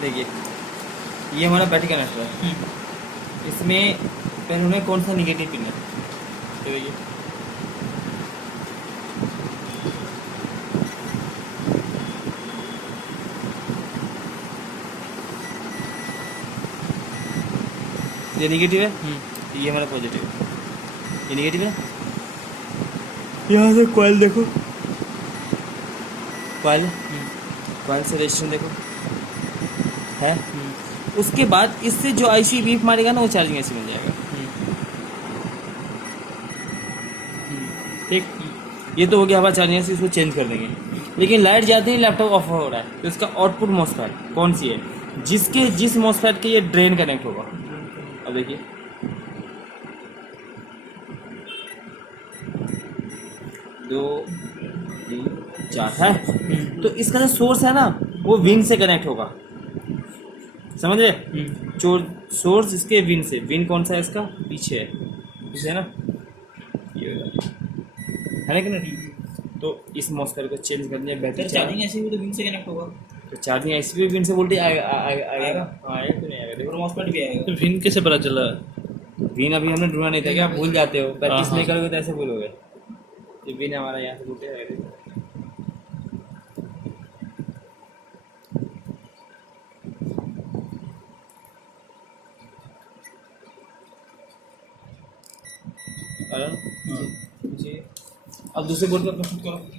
देखिए ये हमारा बैटरी कनेक्टर है, इसमें पहले उन्हें कौन सा निगेटिव पिन है, तो देखिए ये निगेटिव है, ये हमारा पॉजिटिव है, ये निगेटिव है। यहाँ से कॉइल देखो, कॉइल कॉइल से रेजिस्टेंस देखो है। उसके बाद इससे जो आईसी बीप मारेगा ना वो चार्जिंग आईसी बन जाएगा। ठीक, ये तो हो गया हमारा चार्जिंग आईसी, इसको चेंज कर देंगे। लेकिन लाइट जाते ही लैपटॉप ऑफ हो रहा है, तो इसका आउटपुट मॉसफेट कौन सी है, जिस मॉसफेट के ये ड्रेन कनेक्ट होगा। अब देखिए दो तीन चार है, तो इसका जो सोर्स है ना वो विन से कनेक्ट होगा, समझ रहे। सोर्स इसके विन से, विन कौन सा है इसका, पीछे है, पीछे है ना, ये है ना कि नहीं। तो इस मॉसफेट को चेंज करने बेहतर, चार्जिंग ऐसे भी तो विन से कनेक्ट होगा, तो चार्जिंग ऐसे भी विन से वोल्टेज आएगा आएगा तो नहीं आएगा। देखो मॉसफेट भी आएगा। तो विन कैसे पता चला? विन अभी हमने ढूंढा नहीं था क्या, आप भूल जाते हो, प्रैक्टिस हाँ। नहीं करोगे तो ऐसे भूलोगे। ये विन हमारा यहाँ से वोल्टेज आएगा। जी, अब दूसरे बोर्ड पर प्रस्तुत करो।